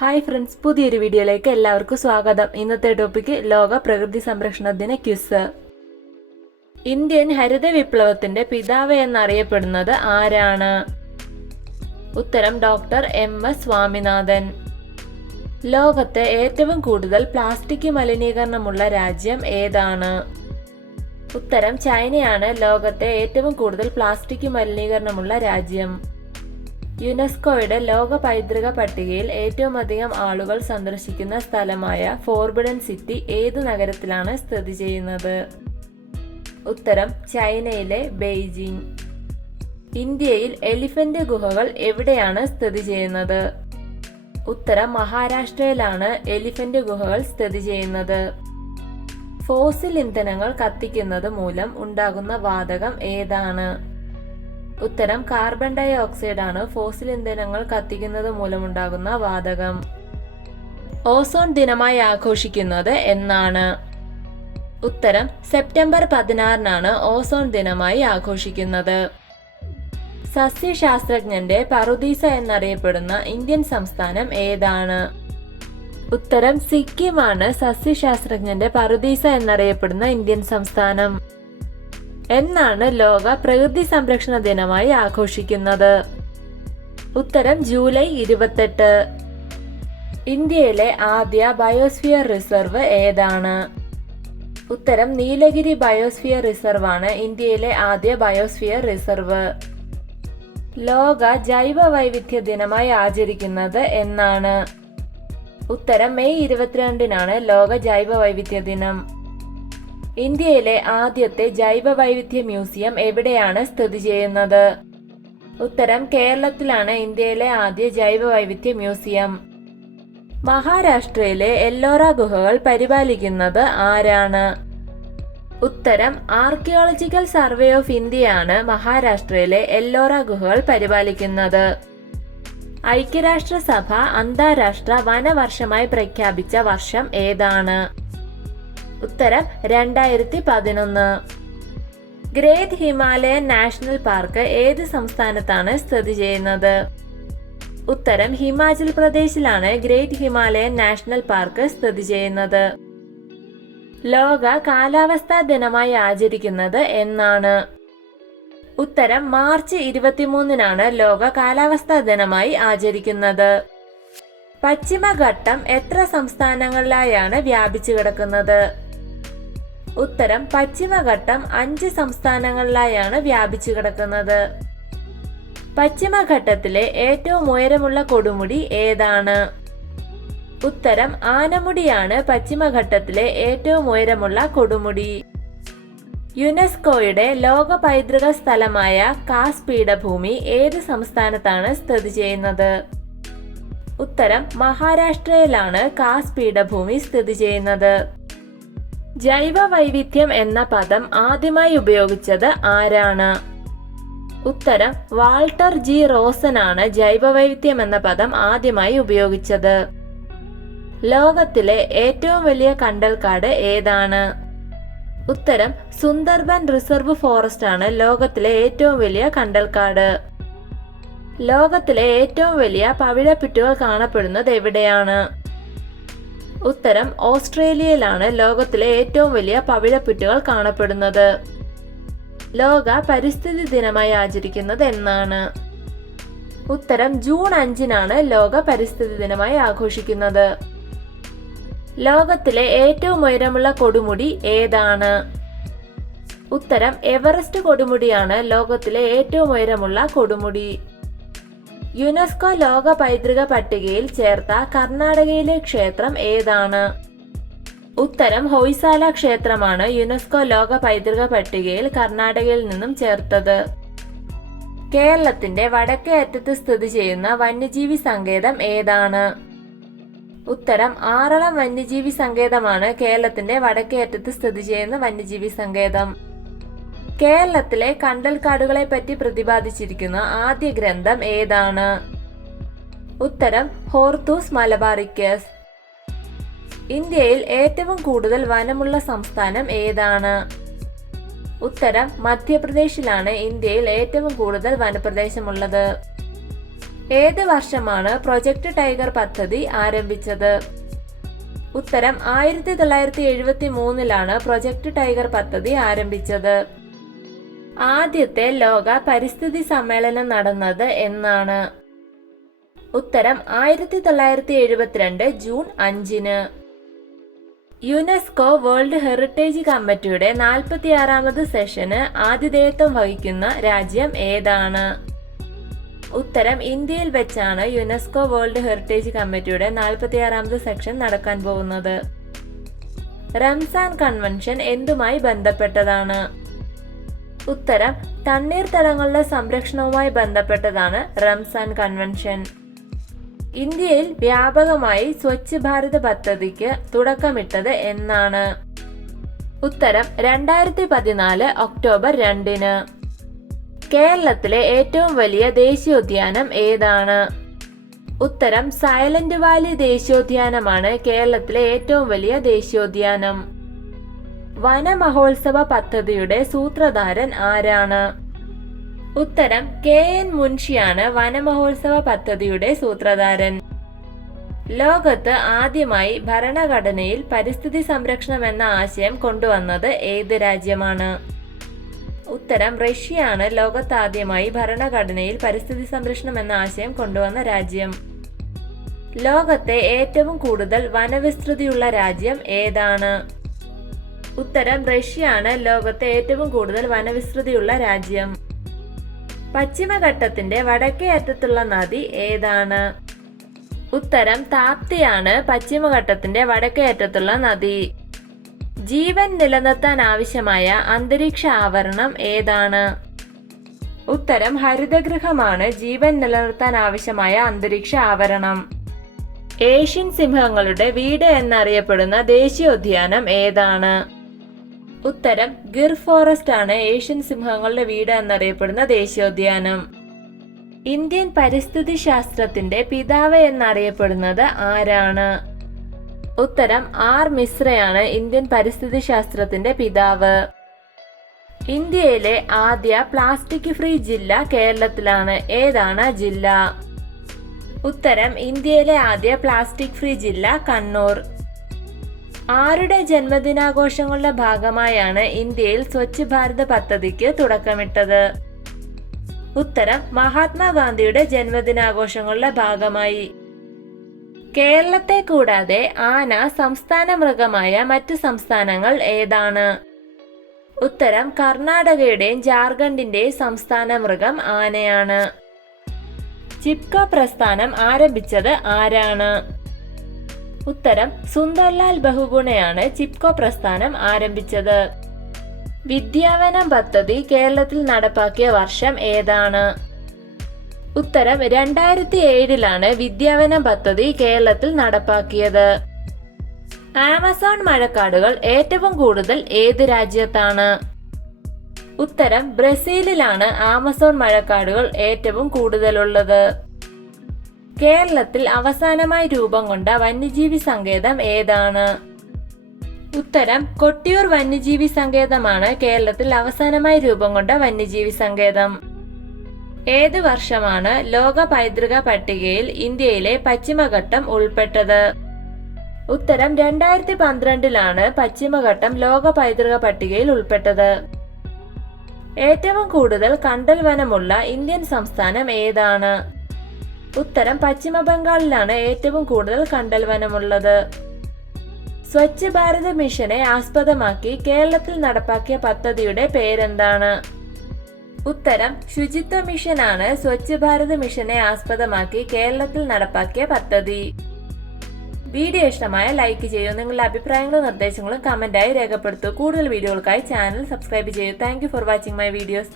Hi friends, പുതിയൊരു വീഡിയോയിലേക്ക് എല്ലാവർക്കും സ്വാഗതം. ഇന്നത്തെ ടോപ്പിക്ക് ലോക പ്രകൃതി സംരക്ഷണ ദിന ക്വിസ്. ഇന്ത്യൻ ഹരിത വിപ്ലവത്തിന്റെ പിതാവ് എന്നറിയപ്പെടുന്നത് ആരാണ്? ഉത്തരം ഡോക്ടർ എം.എസ്. സ്വാമിനാഥൻ. ലോകത്തെ ഏറ്റവും കൂടുതൽ പ്ലാസ്റ്റിക് മലിനീകരണമുള്ള രാജ്യം ഏതാണ്? ഉത്തരം ചൈനയാണ് ലോകത്തെ ഏറ്റവും കൂടുതൽ പ്ലാസ്റ്റിക് മലിനീകരണമുള്ള രാജ്യം. യുനെസ്കോയുടെ ലോക പൈതൃക പട്ടികയിൽ ഏറ്റവും അധികം ആളുകൾ സന്ദർശിക്കുന്ന സ്ഥലമായ ഫോർബിഡൻ സിറ്റി ഏത് നഗരത്തിലാണ് സ്ഥിതി ചെയ്യുന്നത്? ഉത്തരം ചൈനയിലെ ബെയ്ജിംഗ്. ഇന്ത്യയിൽ എലിഫന്റ് ഗുഹകൾ എവിടെയാണ് സ്ഥിതി ചെയ്യുന്നത്? ഉത്തരം മഹാരാഷ്ട്രയിലാണ് എലിഫന്റ് ഗുഹകൾ സ്ഥിതി ചെയ്യുന്നത്. ഫോസിൽ ഇന്ധനങ്ങൾ കത്തിക്കുന്നത് മൂലം ഉണ്ടാകുന്ന വാതകം ഏതാണ്? ഉത്തരം കാർബൺ ഡൈ ഓക്സൈഡ് ആണ് ഫോസിൽ ഇന്ധനങ്ങൾ കത്തിക്കുന്നത് മൂലമുണ്ടാകുന്ന വാതകം. ഓസോൺ ദിനമായി ആഘോഷിക്കുന്നത് എന്നാണ്? ഉത്തരം സെപ്റ്റംബർ 16 ഓസോൺ ദിനമായി ആഘോഷിക്കുന്നത്. സസ്യശാസ്ത്രജ്ഞന്റെ പറുദീസ എന്നറിയപ്പെടുന്ന ഇന്ത്യൻ സംസ്ഥാനം ഏതാണ്? ഉത്തരം സിക്കിമാണ് സസ്യശാസ്ത്രജ്ഞന്റെ പറുദീസ എന്നറിയപ്പെടുന്ന ഇന്ത്യൻ സംസ്ഥാനം. എന്നാണ് ലോക പ്രകൃതി സംരക്ഷണ ദിനമായി ആഘോഷിക്കുന്നത്? ഉത്തരം ജൂലൈ 28. ഇന്ത്യയിലെ ആദ്യ ബയോസ്ഫിയർ റിസർവ് ഏതാണ്? ഉത്തരം നീലഗിരി ബയോസ്ഫിയർ റിസർവ് ആണ് ഇന്ത്യയിലെ ആദ്യ ബയോസ്ഫിയർ റിസർവ്. ലോക ജൈവ വൈവിധ്യ ദിനമായി ആചരിക്കുന്നത് എന്നാണ്? ഉത്തരം മെയ് 22 ലോക ജൈവ വൈവിധ്യ ദിനം. ഇന്ത്യയിലെ ആദ്യത്തെ ജൈവ വൈവിധ്യ മ്യൂസിയം എവിടെയാണ് സ്ഥിതി ചെയ്യുന്നത്? ഉത്തരം കേരളത്തിലാണ് ഇന്ത്യയിലെ ആദ്യ ജൈവ വൈവിധ്യ മ്യൂസിയം. മഹാരാഷ്ട്രയിലെ എല്ലോറ ഗുഹകൾ പരിപാലിക്കുന്നത് ആരാണ്? ഉത്തരം ആർക്കിയോളജിക്കൽ സർവേ ഓഫ് ഇന്ത്യയാണ് മഹാരാഷ്ട്രയിലെ എല്ലോറ ഗുഹകൾ പരിപാലിക്കുന്നത്. ഐക്യരാഷ്ട്രസഭ അന്താരാഷ്ട്ര വനവർഷമായി പ്രഖ്യാപിച്ച വർഷം ഏതാണ്? ഉത്തരം 2011. ഗ്രേറ്റ് ഹിമാലയൻ നാഷണൽ പാർക്ക് ഏത് സംസ്ഥാനത്താണ് സ്ഥിതി ചെയ്യുന്നത്? ഉത്തരം ഹിമാചൽ പ്രദേശിലാണ് ഗ്രേറ്റ് ഹിമാലയൻ നാഷണൽ പാർക്ക് സ്ഥിതി ചെയ്യുന്നത്. ലോക കാലാവസ്ഥാ ദിനമായി ആചരിക്കുന്നത് എന്നാണ്? ഉത്തരം മാർച്ച് 23 ലോക കാലാവസ്ഥാ ദിനമായി ആചരിക്കുന്നത്. പശ്ചിമഘട്ടം എത്ര സംസ്ഥാനങ്ങളിലായാണ് വ്യാപിച്ചു കിടക്കുന്നത്? ഉത്തരം പശ്ചിമഘട്ടം 5 സംസ്ഥാനങ്ങളിലായാണ് വ്യാപിച്ചു കിടക്കുന്നത്. പശ്ചിമഘട്ടത്തിലെ ഏറ്റവും ഉയരമുള്ള കൊടുമുടി ഏതാണ്? ഉത്തരം ആനമുടിയാണ് പശ്ചിമഘട്ടത്തിലെ ഏറ്റവും ഉയരമുള്ള കൊടുമുടി. യുനെസ്കോയുടെ ലോക പൈതൃക സ്ഥലമായ കാസ് പീഠഭൂമി ഏത് സംസ്ഥാനത്താണ് സ്ഥിതി ചെയ്യുന്നത്? ഉത്തരം മഹാരാഷ്ട്രയിലാണ് കാസ് പീഠഭൂമി സ്ഥിതി ചെയ്യുന്നത്. ജൈവ വൈവിധ്യം എന്ന പദം ആദ്യമായി ഉപയോഗിച്ചത് ആരാണ്? ഉത്തരം വാൾട്ടർ ജി റോസൻ ആണ് ജൈവ വൈവിധ്യം എന്ന പദം ആദ്യമായി ഉപയോഗിച്ചത്. ലോകത്തിലെ ഏറ്റവും വലിയ കണ്ടൽക്കാട് ഏതാണ്? ഉത്തരം സുന്ദർബൻ റിസർവ് ഫോറസ്റ്റ് ആണ് ലോകത്തിലെ ഏറ്റവും വലിയ കണ്ടൽക്കാട്. ലോകത്തിലെ ഏറ്റവും വലിയ പവിഴപ്പുറ്റുകൾ കാണപ്പെടുന്നത് എവിടെയാണ്? ഉത്തരം ഓസ്ട്രേലിയയിലാണ് ലോകത്തിലെ ഏറ്റവും വലിയ പവിഴപ്പുറ്റുകൾ കാണപ്പെടുന്നത്. ലോക പരിസ്ഥിതി ദിനമായി ആചരിക്കുന്നത് എന്നാണ്? ഉത്തരം ജൂൺ 5 ലോക പരിസ്ഥിതി ദിനമായി ആഘോഷിക്കുന്നത്. ലോകത്തിലെ ഏറ്റവും ഉയരമുള്ള കൊടുമുടി ഏതാണ്? ഉത്തരം എവറസ്റ്റ് കൊടുമുടിയാണ് ലോകത്തിലെ ഏറ്റവും ഉയരമുള്ള കൊടുമുടി. യുനെസ്കോ ലോക പൈതൃക പട്ടികയിൽ ചേർത്ത കർണാടകയിലെ ക്ഷേത്രം ഏതാണ്? ഉത്തരം ഹൊയ്സാല ക്ഷേത്രമാണ് യുനെസ്കോ ലോക പൈതൃക പട്ടികയിൽ കർണാടകയിൽ നിന്നും ചേർത്തത്. കേരളത്തിന്റെ വടക്കേ അറ്റത്ത് സ്ഥിതി ചെയ്യുന്ന വന്യജീവി സങ്കേതം ഏതാണ്? ഉത്തരം ആറളം വന്യജീവി സങ്കേതമാണ് കേരളത്തിന്റെ വടക്കേ അറ്റത്ത് സ്ഥിതി ചെയ്യുന്ന വന്യജീവി സങ്കേതം. കേരളത്തിലെ കണ്ടൽക്കാടുകളെ പറ്റി പ്രതിപാദിച്ചിരിക്കുന്ന ആദ്യ ഗ്രന്ഥം ഏതാണ്? ഉത്തരം ഹോർത്തൂസ് മലബാറിക്കസ്. ഇന്ത്യയിൽ ഏറ്റവും കൂടുതൽ വനമുള്ള സംസ്ഥാനം ഏതാണ്? ഉത്തരം മധ്യപ്രദേശിലാണ് ഇന്ത്യയിൽ ഏറ്റവും കൂടുതൽ വനപ്രദേശമുള്ളത്. ഏത് വർഷമാണ് പ്രൊജക്ട് ടൈഗർ പദ്ധതി ആരംഭിച്ചത്? ഉത്തരം 1973-ലാണ് പ്രൊജക്ട് ടൈഗർ പദ്ധതി ആരംഭിച്ചത്. ആദ്യത്തെ ലോക പരിസ്ഥിതി സമ്മേളനം നടന്നത് എന്നാണ്? ഉത്തരം 1972 ജൂൺ 5-ന്. യുനെസ്കോ വേൾഡ് ഹെറിറ്റേജ് കമ്മിറ്റിയുടെ 46ാമത് സെഷന് ആതിഥേയത്വം വഹിക്കുന്ന രാജ്യം ഏതാണ്? ഉത്തരം ഇന്ത്യയിൽ വെച്ചാണ് യുനെസ്കോ വേൾഡ് ഹെറിറ്റേജ് കമ്മിറ്റിയുടെ 46ാമത് സെഷൻ നടക്കാൻ പോകുന്നത്. റംസാൻ കൺവെൻഷൻ എന്തുമായി ബന്ധപ്പെട്ടതാണ്? ഉത്തരം തണ്ണീർത്തടങ്ങളുടെ സംരക്ഷണവുമായി ബന്ധപ്പെട്ടതാണ് റംസാൻ കൺവെൻഷൻ. ഇന്ത്യയിൽ വ്യാപകമായി സ്വച്ഛ് ഭാരത് പദ്ധതിക്ക് തുടക്കമിട്ടത് എന്നാണ്? ഉത്തരം 2014 ഒക്ടോബർ 2-ന്. കേരളത്തിലെ ഏറ്റവും വലിയ ദേശീയോദ്യാനം ഏതാണ്? ഉത്തരം സൈലന്റ് വാലി ദേശീയോദ്യാനമാണ് കേരളത്തിലെ ഏറ്റവും വലിയ ദേശീയോദ്യാനം. വനമഹോത്സവ പദ്ധതിയുടെ സൂത്രധാരൻ ആരാണ്? ഉത്തരം KN മുൻഷിയാണ് വനമഹോത്സവ പദ്ധതിയുടെ സൂത്രധാരൻ. ലോകത്ത് ആദ്യമായി ഭരണഘടനയിൽ പരിസ്ഥിതി സംരക്ഷണം എന്ന ആശയം കൊണ്ടുവന്നത് ഏത് രാജ്യമാണ്? ഉത്തരം റഷ്യയാണ് ലോകത്താദ്യമായി ഭരണഘടനയിൽ പരിസ്ഥിതി സംരക്ഷണം എന്ന ആശയം കൊണ്ടുവന്ന രാജ്യം. ലോകത്തെ ഏറ്റവും കൂടുതൽ വനവിസ്തൃതിയുള്ള രാജ്യം ഏതാണ്? ഉത്തരം റഷ്യയാണ് ലോകത്തെ ഏറ്റവും കൂടുതൽ വനവിസ്തൃതിയുള്ള രാജ്യം. പശ്ചിമഘട്ടത്തിന്റെ വടക്കേ അറ്റത്തുള്ള നദി ഏതാണ്? ഉത്തരം താപ്തിയാണ് പശ്ചിമഘട്ടത്തിന്റെ വടക്കേ അറ്റത്തുള്ള നദി. ജീവൻ നിലനിർത്താൻ ആവശ്യമായ അന്തരീക്ഷ ആവരണം ഏതാണ്? ഉത്തരം ഹരിതഗൃഹമാണ് ജീവൻ നിലനിർത്താൻ ആവശ്യമായ അന്തരീക്ഷ ആവരണം. ഏഷ്യൻ സിംഹങ്ങളുടെ വീട് എന്നറിയപ്പെടുന്ന ദേശീയോദ്യാനം ഏതാണ്? ഉത്തരം ഗിർ ഫോറസ്റ്റ് ആണ് ഏഷ്യൻ സിംഹങ്ങളുടെ വീട് എന്നറിയപ്പെടുന്ന ദേശീയോദ്യാനം. ഇന്ത്യൻ പരിസ്ഥിതി ശാസ്ത്രത്തിന്റെ പിതാവ് എന്നറിയപ്പെടുന്നത് ആരാണ്? ഉത്തരം R മിശ്രയാണ് ഇന്ത്യൻ പരിസ്ഥിതി ശാസ്ത്രത്തിന്റെ പിതാവ്. ഇന്ത്യയിലെ ആദ്യ പ്ലാസ്റ്റിക് ഫ്രീ ജില്ല കേരളത്തിലാണ്. ഏതാണ് ജില്ല? ഉത്തരം ഇന്ത്യയിലെ ആദ്യ പ്ലാസ്റ്റിക് ഫ്രീ ജില്ല കണ്ണൂർ. ആരുടെ ജന്മദിനാഘോഷങ്ങളുടെ ഭാഗമായാണ് ഇന്ത്യയിൽ സ്വച്ഛ് ഭാരത് പദ്ധതിക്ക് തുടക്കമിട്ടത്? ഉത്തരം മഹാത്മാഗാന്ധിയുടെ ജന്മദിനാഘോഷങ്ങളുടെ ഭാഗമായി. കേരളത്തെ കൂടാതെ ആന സംസ്ഥാന മൃഗമായ മറ്റു സംസ്ഥാനങ്ങൾ ഏതാണ്? ഉത്തരം കർണാടകയുടെയും ജാർഖണ്ഡിന്റെയും സംസ്ഥാന മൃഗം ആനയാണ്. ചിപ്കോ പ്രസ്ഥാനം ആരംഭിച്ചത് ആരാണ്? ഉത്തരം സുന്ദർലാൽ ബഹുഗുണയാണ് ചിപ്കോ പ്രസ്ഥാനം ആരംഭിച്ചത്. വിദ്യാവനം പദ്ധതി കേരളത്തിൽ നടപ്പാക്കിയ വർഷം ഏതാണ്? ഉത്തരം 2007-ലാണ് വിദ്യാവനം പദ്ധതി കേരളത്തിൽ നടപ്പാക്കിയത്. ആമസോൺ മഴക്കാടുകൾ ഏറ്റവും കൂടുതൽ ഏത് രാജ്യത്താണ്? ഉത്തരം ബ്രസീലിലാണ് ആമസോൺ മഴക്കാടുകൾ ഏറ്റവും കൂടുതലുള്ളത്. കേരളത്തിൽ അവസാനമായി രൂപം കൊണ്ട വന്യജീവി സങ്കേതം ഏതാണ്? ഉത്തരം കൊട്ടിയൂർ വന്യജീവി സങ്കേതമാണ് കേരളത്തിൽ അവസാനമായി രൂപം കൊണ്ട വന്യജീവി സങ്കേതം. ഏത് വർഷമാണ് ലോക പൈതൃക പട്ടികയിൽ ഇന്ത്യയിലെ പശ്ചിമഘട്ടം ഉൾപ്പെട്ടത്? ഉത്തരം 2012-ലാണ് പശ്ചിമഘട്ടം ലോക പൈതൃക പട്ടികയിൽ ഉൾപ്പെട്ടത്. ഏറ്റവും കൂടുതൽ കണ്ടൽ വനമുള്ള ഇന്ത്യൻ സംസ്ഥാനം ഏതാണ്? ഉത്തരം പശ്ചിമ ബംഗാളിലാണ് ഏറ്റവും കൂടുതൽ കണ്ടൽ വനമുള്ളത്. സ്വച്ഛ് ഭാരത് മിഷനെ ആസ്പദമാക്കി കേരളത്തിൽ നടപ്പാക്കിയ പദ്ധതിയുടെ പേരെന്താണ്? ഉത്തരം ശുചിത്വ മിഷനാണ് സ്വച്ഛ് ഭാരത് മിഷനെ ആസ്പദമാക്കി കേരളത്തിൽ നടപ്പാക്കിയ പദ്ധതി. വീഡിയോ ഇഷ്ടമായ ലൈക്ക് ചെയ്യൂ. നിങ്ങളുടെ അഭിപ്രായങ്ങളും നിർദ്ദേശങ്ങളും കമന്റായി രേഖപ്പെടുത്തൂ. കൂടുതൽ വീഡിയോകൾക്കായി ചാനൽ സബ്സ്ക്രൈബ് ചെയ്യൂ. Thank you for watching my videos.